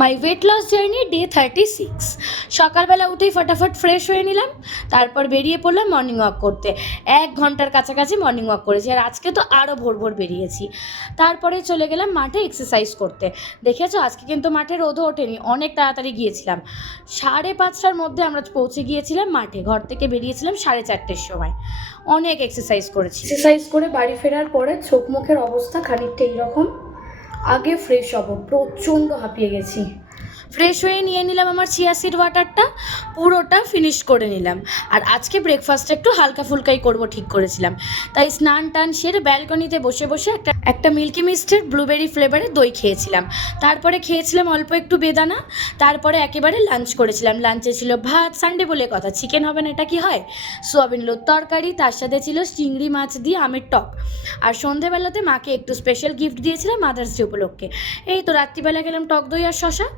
মাই weight loss journey day 36। সকালবেলা উঠেই ফটাফট ফ্রেশ হয়ে নিলাম, তারপর বেরিয়ে পড়লাম মর্নিং ওয়াক করতে। 1 ঘন্টার কাছাকাছি মর্নিং ওয়াক করেছি, আর আজকে তো আরও ভোর ভোর বেরিয়েছি। তারপরে চলে গেলাম মাঠে এক্সারসাইজ করতে। দেখেছো আজকে কিন্তু মাঠে রোদও ওঠেনি, অনেক তাড়াতাড়ি গিয়েছিলাম। 5:30টার মধ্যে আমরা পৌঁছে গিয়েছিলাম মাঠে, ঘর থেকে বেরিয়েছিলাম 4:30টার সময়। অনেক এক্সারসাইজ করেছি। এক্সারসাইজ করে বাড়ি ফেরার পরে চোখ মুখের অবস্থা খানিকটা এইরকম। আগে ফ্রেশ হব, প্রচণ্ড হাঁপিয়ে গেছি। ফ্রেশ হয়ে নিয়ে নিলাম আমার চিয়া সিড ওয়াটারটা, পুরোটা ফিনিশ করে নিলাম। আর আজকে ব্রেকফাস্টটা একটু হালকা ফুলকাই করবো ঠিক করেছিলাম, তাই স্নান টান সেরে ব্যালকনিতে বসে বসে একটা মিল্কি মিস্টের ব্লুবেরি ফ্লেভারের দই খেয়েছিলাম। তারপরে খেয়েছিলাম অল্প একটু বেদানা। তারপরে একেবারে লাঞ্চ করেছিলাম। লাঞ্চে ছিল ভাত, সানডে বলে কথা, চিকেন হবে না এটা কি হয়, সোয়াবিন লোর তরকারি, তার সাথে ছিল চিংড়ি মাছ দিয়ে আমের টক। আর সন্ধেবেলাতে মাকে একটু স্পেশাল গিফট দিয়েছিলাম মাদার্স ডে উপলক্ষে। এই তো রাত্রিবেলা গেলাম টক দই আর শশা।